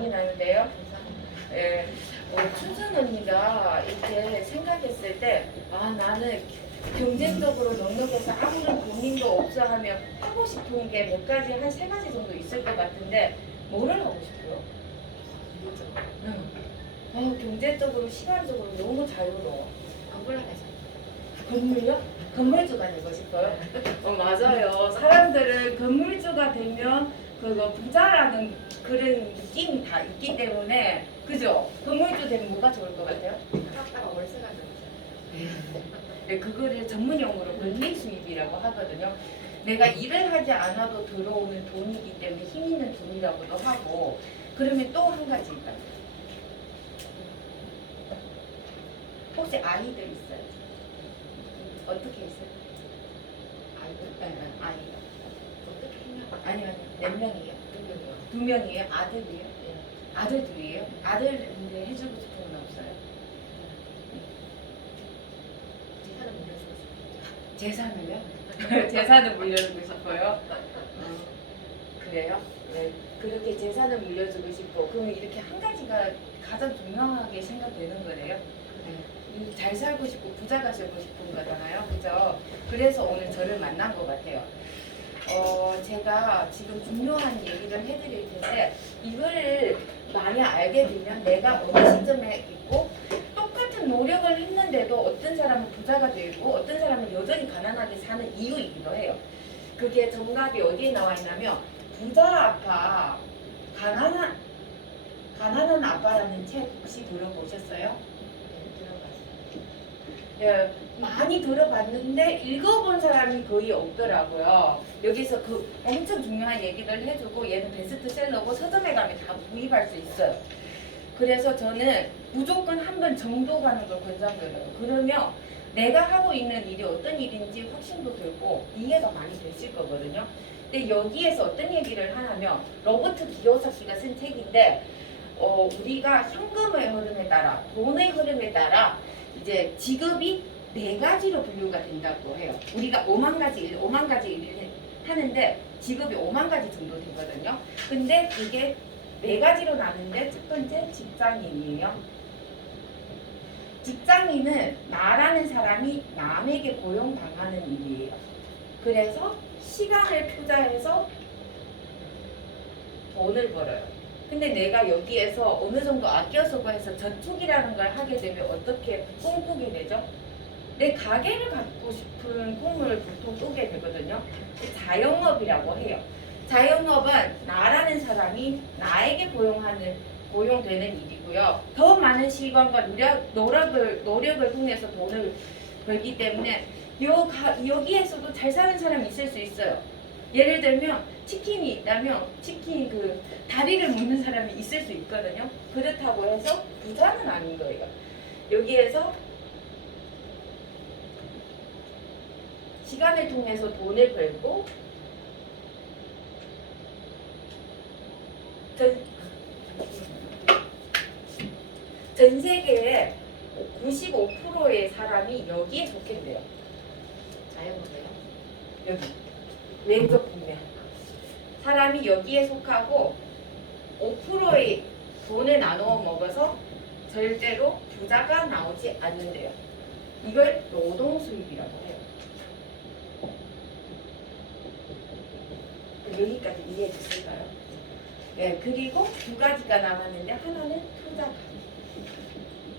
정이 나는데요. 예, 춘순 언니가 이렇게 생각했을 때, 아, 나는 경쟁적으로 넉넉해서 아무런 고민도 없어 하며 하고 싶은 게 몇 가지, 한 세 가지 정도 있을 것 같은데, 뭐를 하고 싶어요? 응. 경제적으로, 시간적으로 너무 자유로워. 건물 하자. 건물요? 건물주가 되고 싶어요? 맞아요. 사람들은 건물주가 되면 그거 부자라는 그런 느낌이 다 있기 때문에, 그죠? 건물주 되면 뭐가 좋을 것 같아요? 아빠가 월세가 들어오잖아. 네, 그거를 전문용어로 권리 수입이라고 하거든요. 내가 일을 하지 않아도 들어오는 돈이기 때문에 힘 있는 돈이라고도 하고. 그러면 또 한 가지 있다. 혹시 아이들 있어요? 어떻게 있어요? 아이들 아이요. 어떻게 했냐? 아니요. 몇 명이에요? 누구요? 두 명이에요? 아들이에요? 네. 아들 둘이에요? 아들인데 해주고 싶은 건 없어요? 재산을 물려주고 싶어. 재산을요? 재산을 물려주고 싶어요? 그래요? 네. 그렇게 재산을 물려주고 싶고, 그러면 이렇게 한 가지가 가장 중요하게 생각되는 거네요. 네. 잘 살고 싶고 부자가 되고 싶은 거잖아요. 그죠? 그래서 오늘 저를 만난 것 같아요. 제가 지금 중요한 얘기를 해드릴 텐데, 이거를 많이 알게 되면 내가 어느 시점에 있고, 똑같은 노력을 했는데도 어떤 사람은 부자가 되고 어떤 사람은 여전히 가난하게 사는 이유이기도 해요. 그게 정답이 어디에 나와 있냐면, 부자 아빠, 가난한 아빠라는 책 혹시 들어보셨어요? 네, 들어갔어. 예, 많이 들어봤는데 읽어본 사람이 거의 없더라고요. 여기서 그 엄청 중요한 얘기를 해주고, 얘는 베스트셀러고 서점에 가면 다 구입할 수 있어요. 그래서 저는 무조건 한 번 정도 가는 걸 권장드려요. 그러면 내가 하고 있는 일이 어떤 일인지 확신도 들고 이해가 많이 되실 거거든요. 근데 여기에서 어떤 얘기를 하냐면, 로버트 기요사키가 쓴 책인데, 우리가 현금의 흐름에 따라, 돈의 흐름에 따라 이제 직업이 네 가지로 분류가 된다고 해요. 우리가 5만 가지 일을 하는데 직업이 5만 가지 정도 되거든요. 근데 그게 네 가지로 나누는데, 첫 번째 직장인이에요. 직장인은 나라는 사람이 남에게 고용당하는 일이에요. 그래서 시간을 투자해서 돈을 벌어요. 근데 내가 여기에서 어느 정도 아껴서 해서 저축이라는 걸 하게 되면 어떻게 꿈꾸게 되죠? 내 가게를 갖고 싶은 꿈을 보통 꾸게 되거든요. 자영업이라고 해요. 자영업은 나라는 사람이 나에게 고용되는 일이고요. 더 많은 시간과 노력을 통해서 돈을 벌기 때문에 여기에서도 잘 사는 사람이 있을 수 있어요. 예를 들면 치킨이 있다면 치킨 그 다리를 묶는 사람이 있을 수 있거든요. 그렇다고 해서 부자는 아닌 거예요. 여기에서 시간을 통해서 돈을 벌고 전 세계의 95%의 사람이 여기에 속했대요. 자영업이요? 여기 왼쪽 분면 사람이 여기에 속하고 5%의 돈을 나누어 먹어서 절대로 부자가 나오지 않는데요. 이걸 노동 수입이라고 해요. 여기까지 이해해 주실까요? 네, 그리고 두 가지가 남았는데, 하나는 투자가,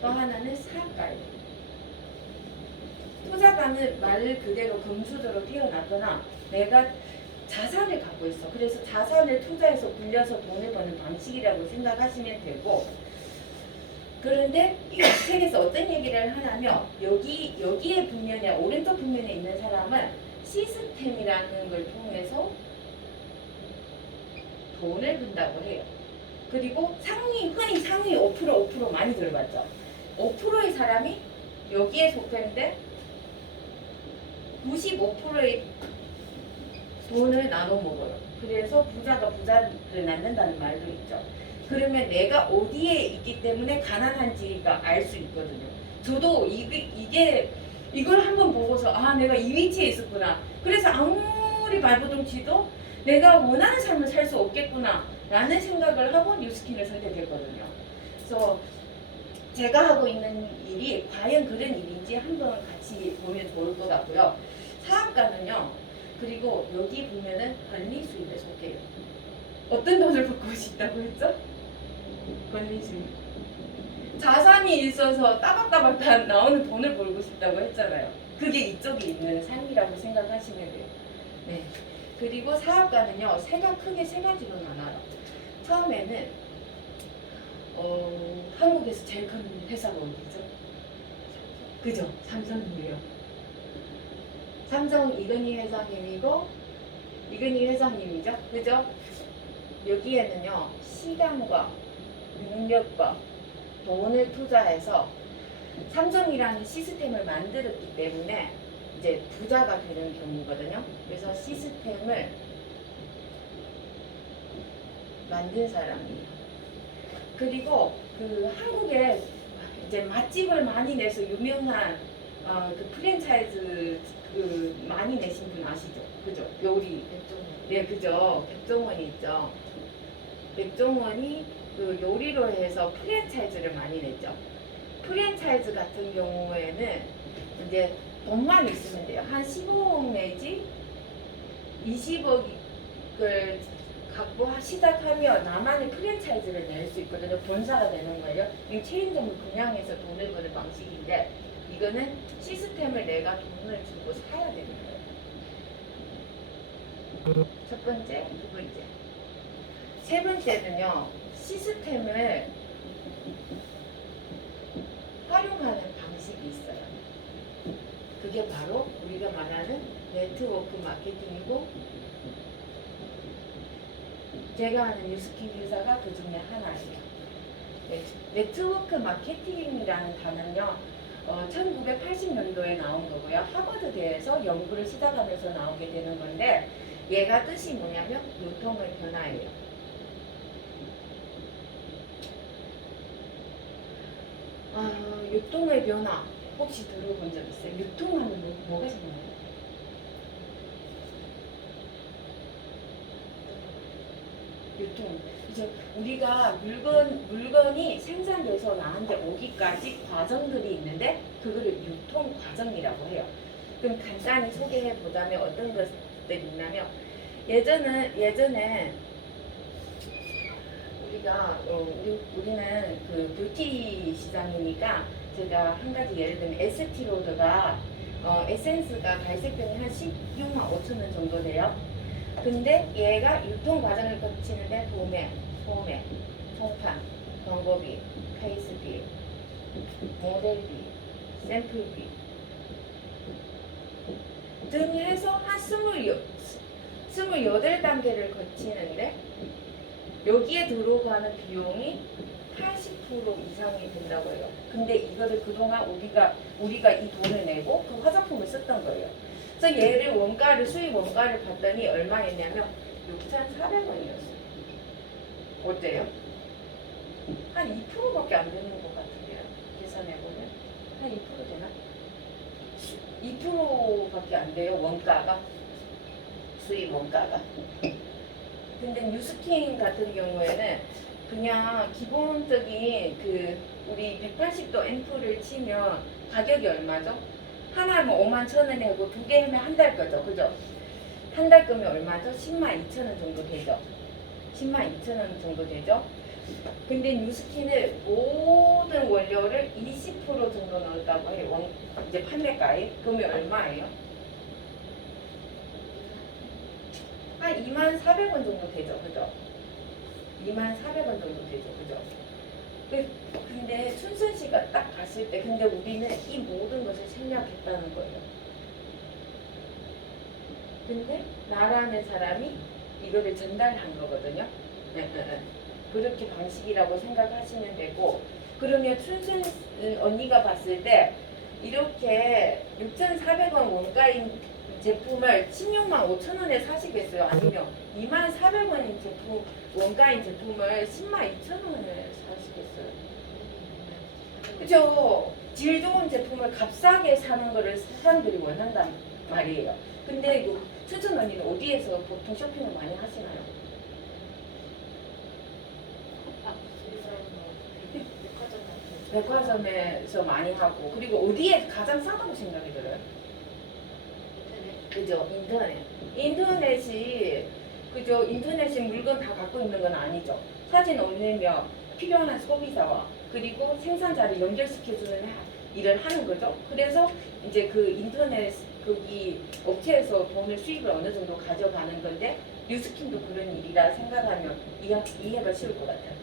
또 하나는 사업가예요. 투자가는 말 그대로 금수저로 태어났거나 내가 자산을 갖고 있어. 그래서 자산을 투자해서 굴려서 돈을 버는 방식이라고 생각하시면 되고, 그런데 이 책에서 어떤 얘기를 하냐면, 여기에 분면에, 오른쪽 분면에 있는 사람은 시스템이라는 걸 통해서 돈을 번다고 해요. 그리고 흔히 상위 5% 많이 들어봤죠. 5%의 사람이 여기에 속했는데 95%의 돈을 나눠 먹어요. 그래서 부자가 부자를 낳는다는 말도 있죠. 그러면 내가 어디에 있기 때문에 가난한지가 알 수 있거든요. 저도 이걸 한번 보고서, 아, 내가 이 위치에 있었구나. 그래서 아무리 발버둥 치도 내가 원하는 삶을 살 수 없겠구나 라는 생각을 하고 뉴스킨을 선택했거든요. 그래서 제가 하고 있는 일이 과연 그런 일인지 한번 같이 보면 좋을 것 같고요. 사업가는요. 그리고 여기 보면은 권리 수입에 속해요. 어떤 돈을 받고 싶다고 했죠? 권리 수입. 자산이 있어서 따박따박 다 나오는 돈을 벌고 싶다고 했잖아요. 그게 이쪽에 있는 삶이라고 생각하시면 돼요. 네. 그리고 사업가는요, 크게 세 가지로 나눠요. 처음에는 한국에서 제일 큰 회사가 어디죠? 그죠? 삼성이에요. 삼성 이건희 회장님이죠? 그죠? 여기에는요, 시간과 능력과 돈을 투자해서 삼성이라는 시스템을 만들었기 때문에 이제 부자가 되는 경우거든요. 그래서 시스템을 만든 사람이에요. 그리고 그 한국에 이제 맛집을 많이 내서 유명한 그 프랜차이즈 그 많이 내신 분 아시죠? 그죠? 요리. 네, 그죠. 백종원이 있죠. 백종원이 그 요리로 해서 프랜차이즈를 많이 냈죠. 프랜차이즈 같은 경우에는 이제 돈만 있으면 돼요. 한 15억 내지 20억을 갖고 시작하면 나만의 프랜차이즈를 낼 수 있거든요. 본사가 되는 거예요. 이 체인점을 분양해서 돈을 버는 방식인데 이거는 시스템을 내가 돈을 주고 사야 되는 거예요. 첫 번째, 두 번째. 세 번째는요. 시스템을 활용하는 방식이 있어요. 그게 바로 우리가 말하는 네트워크 마케팅이고 제가 하는 뉴스킨 회사가 그 중에 하나예요. 네, 네트워크 마케팅이라는 단어는요, 1980년도에 나온 거고요. 하버드대에서 연구를 시작하면서 나오게 되는 건데, 얘가 뜻이 뭐냐면 유통의 변화예요. 유통의 변화 혹시 들어본 적 있어요? 유통하면 뭐가 생각나요? 유통. 이제 우리가 물건이 생산돼서 나한테 오기까지 과정들이 있는데 그거를 유통 과정이라고 해요. 그럼 간단히 소개해 보자면 어떤 것들이 있냐면 예전에 우리는 그 뷰티 시장이니까 제가 한 가지 예를 들면 에스티로드가 에센스가 갈색병이 한 16만 5천 원 정도 돼요. 근데 얘가 유통 과정을 거치는데 도매, 소매, 총판, 광고비, 페이스비, 모델비, 샘플비 등 해서 한 28단계를 거치는데 여기에 들어가는 비용이 80% 이상이 된다고 해요. 근데 이거를 그동안 우리가 이 돈을 내고 그 화장품을 썼던 거예요. 그래서 얘를 수입 원가를 봤더니 얼마였냐면 6,400원이었어요. 어때요? 한 2%밖에 안 되는 것 같은데요. 계산해보면 한 2% 되나? 2%밖에 안 돼요. 원가가. 수입 원가가. 근데 뉴스킨 같은 경우에는 그냥 기본적인 우리 180도 앰플을 치면 가격이 얼마죠? 하나면 51,000원에 하고 두 개 하면 한 달 거죠. 그죠? 한 달 거면 얼마죠? 102,000원 정도 되죠. 102,000원 정도 되죠. 근데 뉴스킨을 모든 원료를 20% 정도 넣었다고 해요. 이제 판매가에. 그러면 얼마예요? 한 24,000원 정도 되죠. 그죠? 24,000원 정도 되죠. 그죠? 근데 춘선 씨가 딱 갔을 때 근데 우리는 이 모든 것을 생략했다는 거예요. 근데 나라는 사람이 이거를 전달한 거거든요. 그렇게 방식이라고 생각하시면 되고 그러면 춘순 언니가 봤을 때 이렇게 6,400원 원가인 제품을 16만 5천 원에 사시겠어요? 아니면 24,000원인 원가인 제품을 10만 2천 원에 사시겠어요? 그죠? 질 좋은 제품을 값싸게 사는 거를 사람들이 원한단 말이에요. 근데 춘순 언니는 어디에서 보통 쇼핑을 많이 하시나요? 백화점에서 많이 하고 그리고 어디에 가장 싸다고 생각이 들어요? 인터넷. 그죠? 인터넷이 그죠? 인터넷이 물건 다 갖고 있는 건 아니죠. 사진 올리면 필요한 소비자와 그리고 생산자를 연결시켜주는 일을 하는 거죠. 그래서 이제 그 인터넷 거기 업체에서 돈을 수익을 어느 정도 가져가는 건데 뉴스킨도 그런 일이라 생각하면 이해가 쉬울 것 같아요.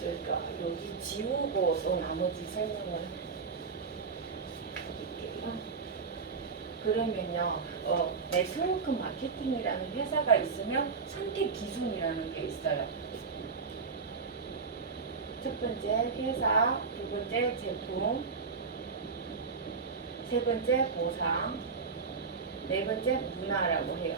그러니까 여기 지우고 또 나머지 설명을 드릴게요. 그러면요, 네트워크 마케팅이라는 회사가 있으면 선택 기준이라는 게 있어요. 첫 번째 회사, 두 번째 제품, 세 번째 보상, 네 번째 문화라고 해요.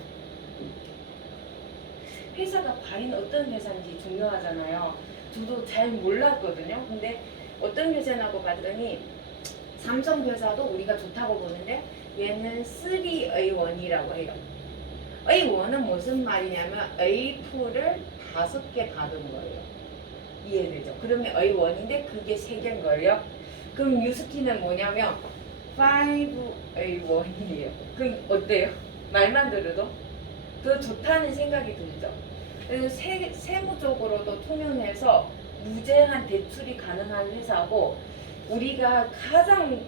회사가 과연 어떤 회사인지 중요하잖아요. 저도 잘 몰랐거든요. 근데 어떤 회사라고 봤더니 삼성 회사도 우리가 좋다고 보는데 얘는 3A1이라고 해요. A1은 무슨 말이냐면 A2를 5개 받은 거예요. 이해되죠? 그러면 A1인데 그게 3개인 거예요. 그럼 뉴스키는 뭐냐면 5A1이에요. 그럼 어때요? 말만 들어도 더 좋다는 생각이 들죠. 그래서 세무적으로도 투명해서 무제한 대출이 가능한 회사고 우리가 가장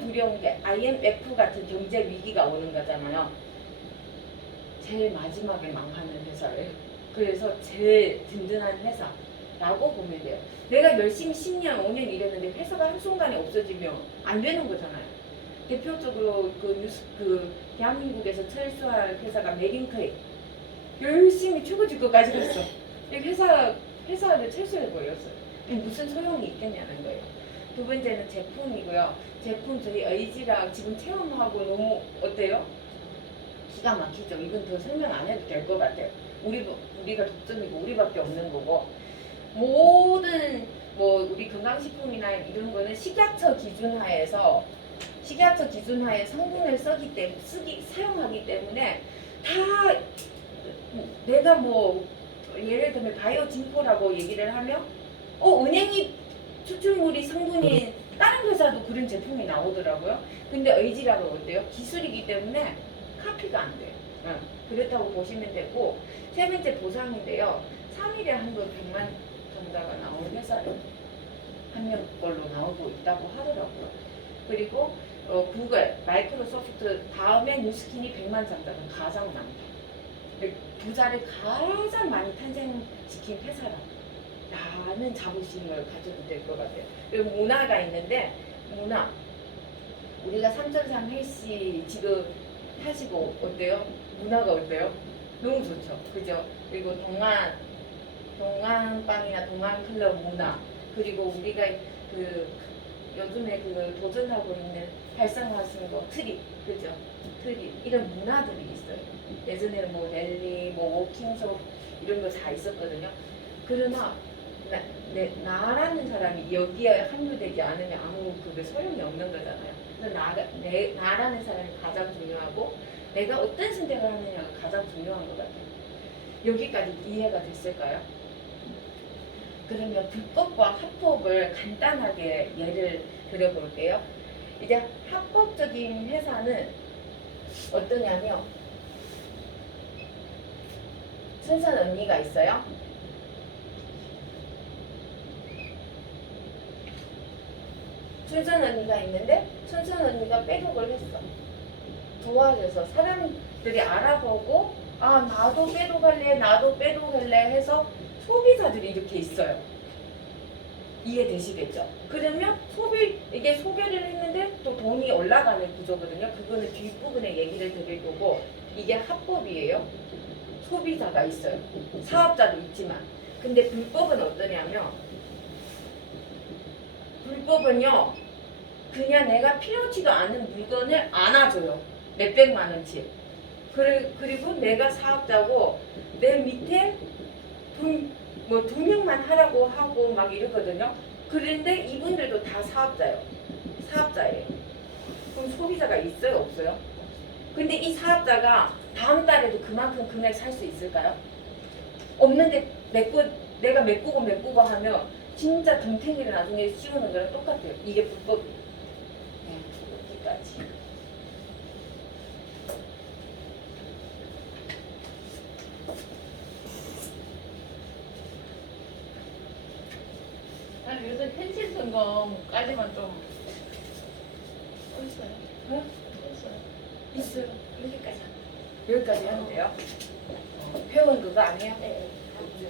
두려운 게 IMF 같은 경제 위기가 오는 거잖아요. 제일 마지막에 망하는 회사예요. 그래서 제일 든든한 회사라고 보면 돼요. 내가 열심히 10년, 5년 일했는데 회사가 한순간에 없어지면 안 되는 거잖아요. 대표적으로 대한민국에서 철수할 회사가 메린크레 열심히 최고 직급까지 갔어. 회사를 철수해버렸어요. 무슨 소용이 있겠냐는 거예요. 두 번째는 제품이고요. 제품 저희 의지랑 지금 체험하고 너무 어때요? 기가 막히죠. 이건 더 설명 안 해도 될 것 같아요. 우리가 독점이고 우리밖에 없는 거고 모든 우리 건강식품이나 이런 거는 식약처 기준하에서 성분을 사용하기 때문에 다 내가 예를 들면 바이오 진포라고 얘기를 하면 은행이 추출물이 성분이 다른 회사도 그런 제품이 나오더라고요. 근데 의지라고 어때요? 기술이기 때문에 카피가 안 돼요. 그렇다고 보시면 되고 세 번째 보상인데요. 3일에 한 번 100만 정자가 나오는 회사를 한 명 걸로 나오고 있다고 하더라고요. 그리고 구글, 마이크로소프트 다음에 뉴스킨이 100만 장자가 가장 많다. 부자를 가장 많이 탄생시킨 회사라는 자부심을 가져도 될 것 같아요. 그리고 문화가 있는데 우리가 3.3 헬시 지금 하시고 어때요? 문화가 어때요? 너무 좋죠. 그죠? 그리고 동안빵이나 동안클럽 문화 그리고 우리가 요즘에 도전하고 있는 활성화하시는 거 트립 그죠? 트립 이런 문화들이 있어요. 예전에는 랠리, 워킹숍 이런 거 다 있었거든요. 그러나 나라는 사람이 여기에 합류되지 않으면 아무 소용이 없는 거잖아요. 그래서 나라는 사람이 가장 중요하고 내가 어떤 선택을 하느냐가 가장 중요한 것 같아요. 여기까지 이해가 됐을까요? 그러면 불법과 합법을 간단하게 예를 들어볼게요. 이제 합법적인 회사는 어떠냐면 춘천 언니가 있어요. 춘천 언니가 있는데 춘천 언니가 빼독을 했어. 좋아져서 사람들이 알아보고 나도 빼독할래 해서 소비자들이 이렇게 있어요. 이해되시겠죠? 그러면 이게 소개를 했는데 또 돈이 올라가는 구조거든요. 그거는 뒷부분에 얘기를 드릴 거고 이게 합법이에요. 소비자가 있어요. 사업자도 있지만. 근데 불법은 어떠냐면 불법은요. 그냥 내가 필요치도 않은 물건을 안아줘요. 몇백만 원치. 그리고 내가 사업자고 내 밑에 두 명만 하라고 하고 막 이러거든요. 그런데 이분들도 다 사업자예요. 그럼 소비자가 있어요? 없어요? 근데 이 사업자가 다음 달에도 그만큼 금액 살 수 있을까요? 없는데 내가 메꾸고 하면 진짜 덤탱이를 나중에 씌우는 거랑 똑같아요. 이게 불법이에요. 여기까지. 아니 요새 현실 점검까지만 좀 있어요. 어? 있어요. 있어요. 여기까지. 여기까지 하면 돼요. 회원 그거 아니에요? 네. 없죠.